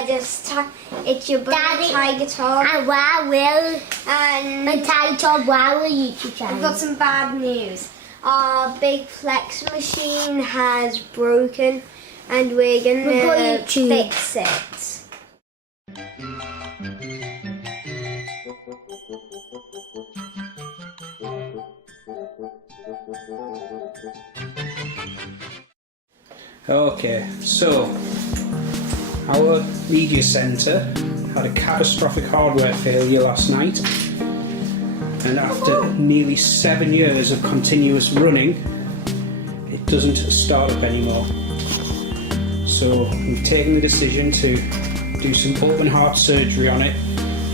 It's your brother Tiger Top. And why will And Tiger Top YouTube channel? we've got some bad news. Our big flex machine has broken and we're gonna fix it. Okay, so our media centre had a catastrophic hardware failure last night, and after nearly 7 years of continuous running, it doesn't start up anymore. So we've taken the decision to do some open heart surgery on it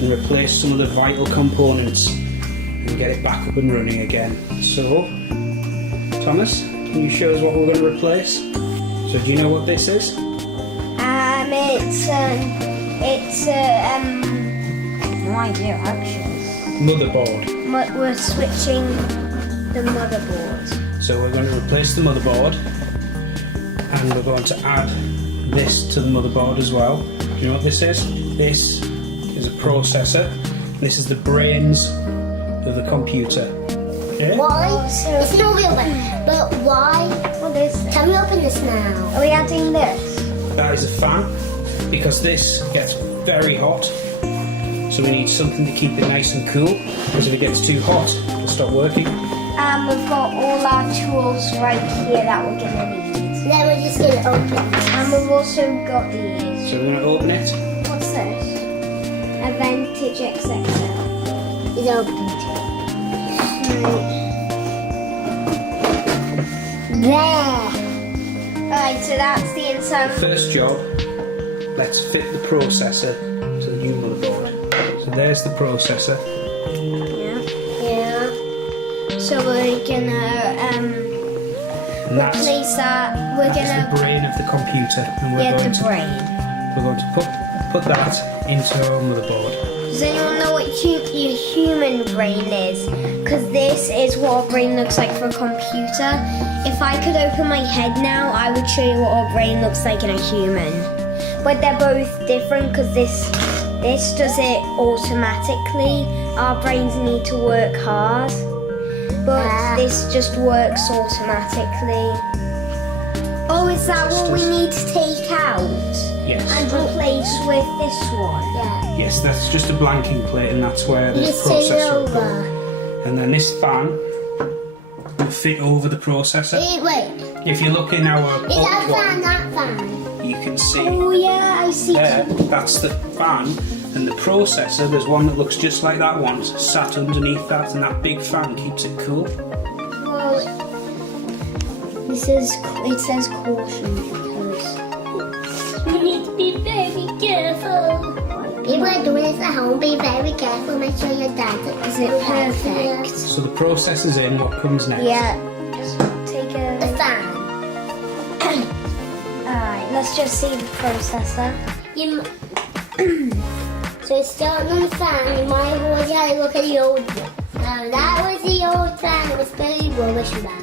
and replace some of the vital components and get it back up and running again. So, Thomas, can you show us what we're going to replace? So do you know what this is? No idea actually. Motherboard. We're switching the motherboard. So we're going to replace the motherboard, and we're going to add this to the motherboard as well. Do you know what this is? This is a processor. This is the brains of the computer. Okay? Why? It's not real, but why? What is this? Can we open this now? Are we adding this? That is a fan, because this gets very hot. So we need something to keep it nice and cool, because if it gets too hot, it'll stop working. We've got all our tools right here that we're gonna need. Then we're just gonna open this. And we've also got these. So we're going to open it. What's this? A Vintage XXL. It's opened. There. Alright, so that's the inside. First job, let's fit the processor to the new motherboard. So there's the processor. Yeah. So we're gonna And that's replace that. We're the gonna brain of the computer, and get we're the brain. going to put that into our motherboard. Does anyone know what your human brain is? Because this is what a brain looks like for a computer. If I could open my head now, I would show you what a brain looks like in a human. But they're both different because this does it automatically. Our brains need to work hard. But this just works automatically. Oh, is that what we need to take out? Yes. And replace with this one? Yeah. Yes, that's just a blanking plate, and that's where the Just take it processor will go. over. And then this fan will fit over the processor. Wait. If you look in our Is that one, fan, that fan? you can see Oh yeah, I see. there, that's the fan, and the processor, there's one that looks just like that one, sat underneath that, and that big fan keeps it cool. Well, it says caution because we need to be very careful. People are doing this at home. Be very careful. Make sure your dad Is it perfect? So the processor's in, what comes next? Yeah. Just take The a. fan. Alright, let's just see the processor. So it's starting on the fan. You might have already had a look at the old one. Now that was the old fan. It was very rubbish and bad.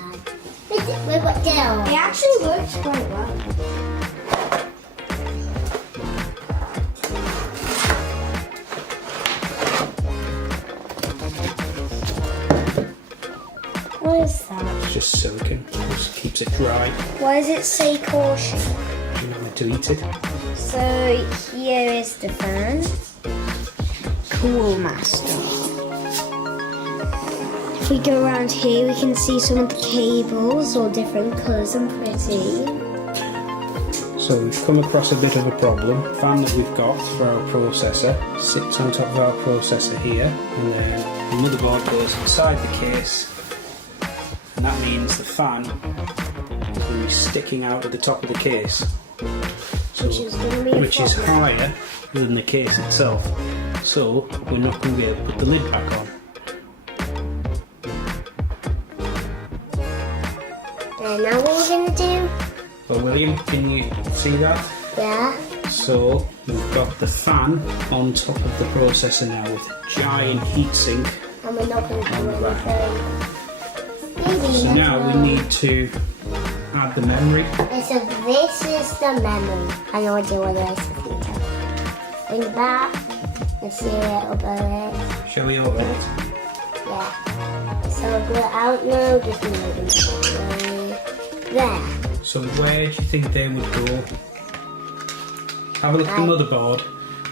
We've got down. It actually works quite well. What is that? It's just silicon, just keeps it dry. Why does it say caution? Do you want me to delete it? So here is the fan. Cool master. If we go around here, we can see some of the cables, all different colours and pretty. So we've come across a bit of a problem. The fan that we've got for our processor sits on top of our processor here, and then the motherboard goes inside the case, and that means the fan is going to be sticking out at the top of the case, so, which is higher than the case itself, so we're not going to be able to put the lid back on. And now what we're going to do? Well, William, can you see that? Yeah. So we've got the fan on top of the processor now with a giant heatsink. And we're not going to do anything. Maybe So now we need to add the memory. So this is the memory. I know what it is. in the back and see a little bit. Shall we open it? Yeah. So I'll go out now, just moving there. So where do you think they would go? Have a look at the motherboard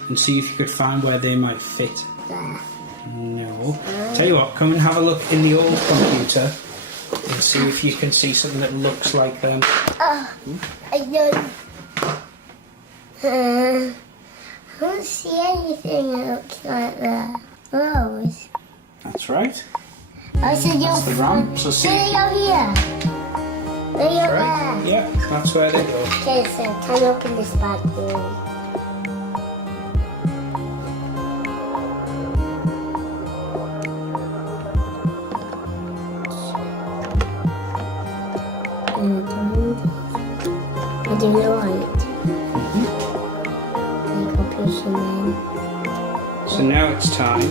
and see if you could find where they might fit. There. No. Tell you what, come and have a look in the old computer and see if you can see something that looks like them. I don't see anything that looks like that. Rose. That's right. Oh, so That's the RAM. So see. they go here. They go Right. there. Yeah, that's where they go. Okay, so can I open this bag door? I do the light. Like I'll put some in. So now it's time to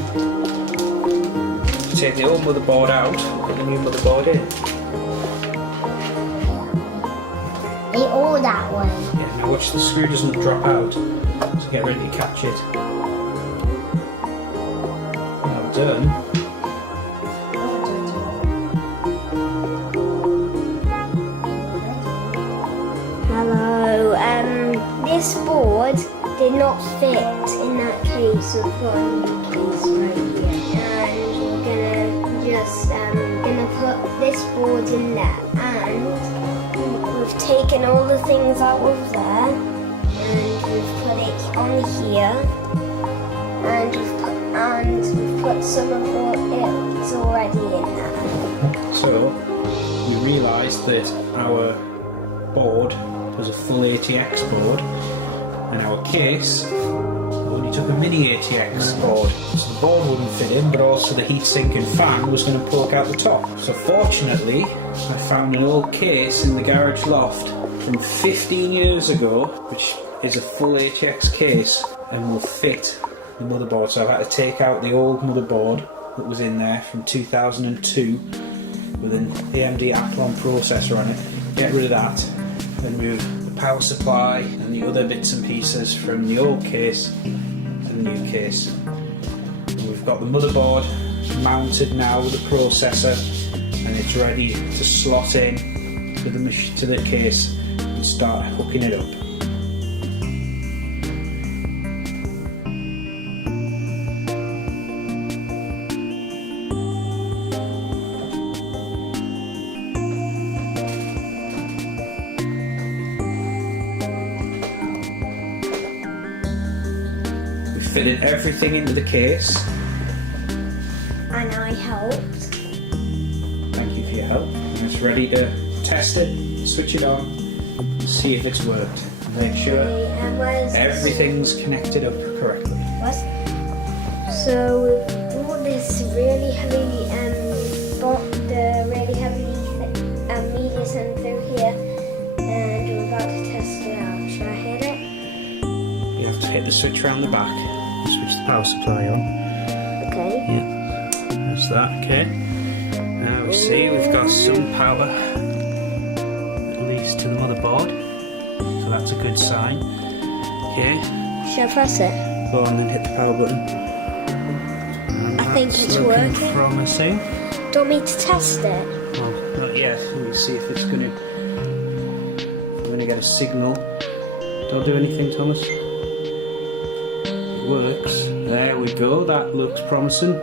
take the old motherboard out and put the new motherboard in. They all that way. Yeah, now watch the screw doesn't drop out. So get ready to catch it. Well done. Hello. This board did not fit in that case. We've got a new case right here, and we're gonna just gonna put this board in there, and we've taken all the things out of there, and we've put it on here, and we've put some of it's already in there. So we realised that our board was a full ATX board and our case only took a mini ATX board. So the board wouldn't fit in, but also the heatsink and fan was going to poke out the top. So fortunately I found an old case in the garage loft from 15 years ago, which is a full ATX case and will fit the motherboard. So I've had to take out the old motherboard that was in there from 2002 with an AMD Athlon processor on it, get rid of that and move the power supply and the other bits and pieces from the old case and the new case. And we've got the motherboard mounted now with the processor and it's ready to slot in to the case and start hooking it up. Fitted everything into the case. And I helped. Thank you for your help. And it's ready to test it, switch it on, see if it's worked. Make sure everything's connected up correctly. What? So we've brought this really heavy, the really heavy media center through here, and we're about to test it out. Should I hit it? You have to hit the switch around the back. Switch the power supply on. Okay. Yeah, that's that, okay. Now we see we've got some power, at least to the motherboard, so that's a good sign. Okay. Should I press it? Go on then, hit the power button. And I think that's it's looking working. promising. Do you want me to test it? Well, not yet. We'll see if it's going to. I'm going to get a signal. Don't do anything, Thomas. Works. There we go, that looks promising.